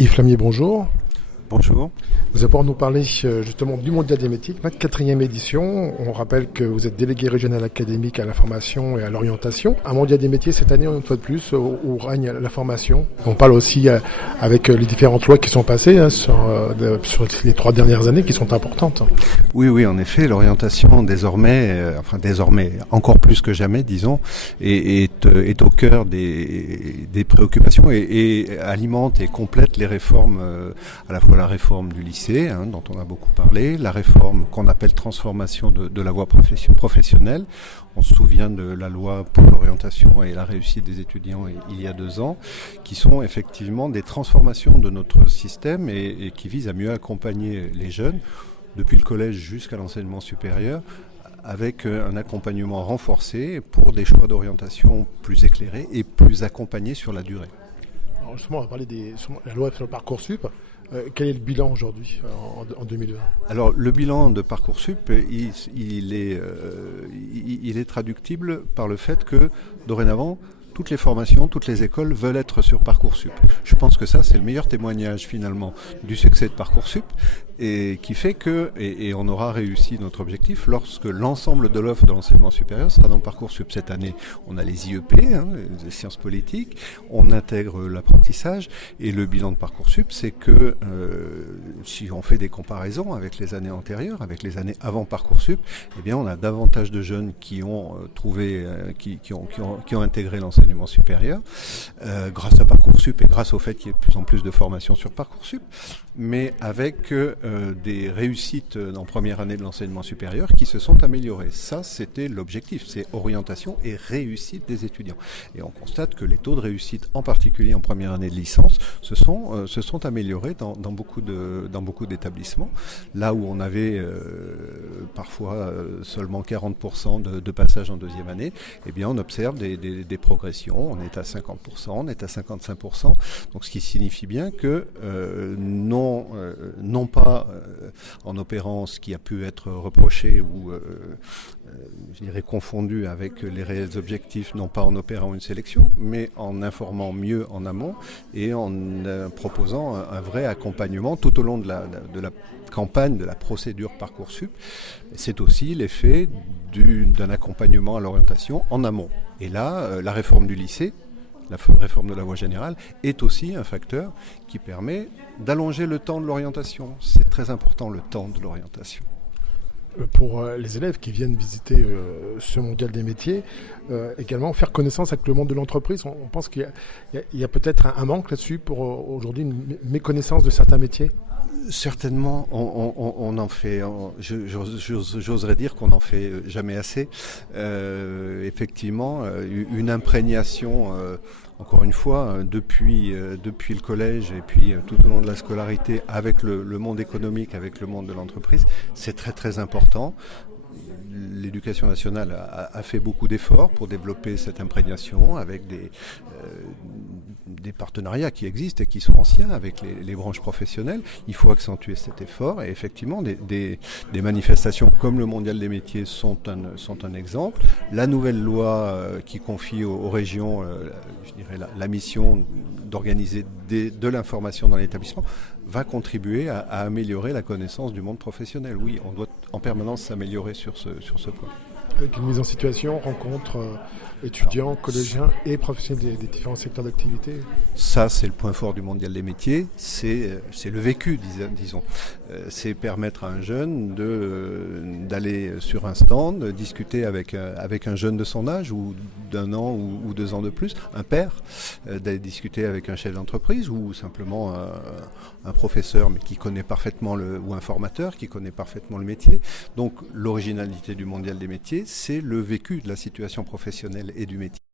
Yves Flamier, bonjour. Bonjour. Vous allez pouvoir nous parler justement du Mondial des métiers, 24e édition. On rappelle que vous êtes délégué régional académique à la formation et à l'orientation. Un Mondial des métiers cette année, une fois de plus, où règne la formation. On parle aussi avec les différentes lois qui sont passées sur les 3 dernières années qui sont importantes. Oui, en effet, l'orientation désormais encore plus que jamais, disons, est au cœur des préoccupations et alimente et complète les réformes, à la fois la réforme du lycée, dont on a beaucoup parlé, la réforme qu'on appelle transformation de la voie professionnelle. On se souvient de la loi pour l'orientation et la réussite des étudiants il y a 2 ans, qui sont effectivement des transformations de notre système et qui visent à mieux accompagner les jeunes, depuis le collège jusqu'à l'enseignement supérieur, avec un accompagnement renforcé pour des choix d'orientation plus éclairés et plus accompagnés sur la durée. Alors justement, on va parler de la loi sur le Parcoursup. Quel est le bilan aujourd'hui, en 2020 ? Alors le bilan de Parcoursup, il est traductible par le fait que dorénavant, toutes les formations, toutes les écoles veulent être sur Parcoursup. Je pense que ça, c'est le meilleur témoignage finalement du succès de Parcoursup et qui fait que, et on aura réussi notre objectif lorsque l'ensemble de l'offre de l'enseignement supérieur sera dans Parcoursup. Cette année, on a les IEP, les sciences politiques, on intègre l'apprentissage et le bilan de Parcoursup, c'est que si on fait des comparaisons avec les années antérieures, avec les années avant Parcoursup, eh bien on a davantage de jeunes qui ont qui ont intégré l'enseignement supérieur grâce à Parcoursup et grâce au fait qu'il y ait de plus en plus de formations sur Parcoursup, mais avec des réussites en première année de l'enseignement supérieur qui se sont améliorées. Ça, c'était l'objectif, c'est orientation et réussite des étudiants. Et on constate que les taux de réussite, en particulier en première année de licence, se sont améliorés dans beaucoup d'établissements. Là où on avait parfois seulement 40% de passage en deuxième année, eh bien on observe des progressions. On est à 50%, on est à 55%. Donc ce qui signifie bien que non pas en opérant ce qui a pu être reproché ou je dirais confondu avec les réels objectifs, non pas en opérant une sélection, mais en informant mieux en amont et en proposant un vrai accompagnement tout au long de la campagne, de la procédure Parcoursup. C'est aussi l'effet d'un accompagnement à l'orientation en amont. Et là, la réforme du lycée, la réforme de la voie générale, est aussi un facteur qui permet d'allonger le temps de l'orientation. C'est très important, le temps de l'orientation. Pour les élèves qui viennent visiter ce Mondial des métiers, également faire connaissance avec le monde de l'entreprise. On pense qu'il y a peut-être un manque là-dessus pour aujourd'hui une méconnaissance de certains métiers. Certainement, on en fait, j'oserais dire qu'on n'en fait jamais assez. Effectivement, une imprégnation, encore une fois, depuis le collège et puis tout au long de la scolarité avec le monde économique, avec le monde de l'entreprise, c'est très très important. L'éducation nationale a fait beaucoup d'efforts pour développer cette imprégnation avec des partenariats qui existent et qui sont anciens avec les branches professionnelles. Il faut accentuer cet effort et effectivement des manifestations comme le Mondial des métiers sont un exemple. La nouvelle loi qui confie aux régions je dirais la mission d'organiser de l'information dans l'établissement va contribuer à améliorer la connaissance du monde professionnel. Oui, on doit en permanence s'améliorer sur ce point. Avec une mise en situation, rencontre étudiants, collégiens et professionnels des différents secteurs d'activité. Ça, c'est le point fort du Mondial des métiers, c'est le vécu, disons. C'est permettre à un jeune d'aller sur un stand, discuter avec un jeune de son âge ou d'1 an ou 2 ans de plus, un père, d'aller discuter avec un chef d'entreprise ou simplement un professeur mais qui connaît parfaitement ou un formateur qui connaît parfaitement le métier. Donc l'originalité du Mondial des métiers, c'est le vécu de la situation professionnelle et du métier.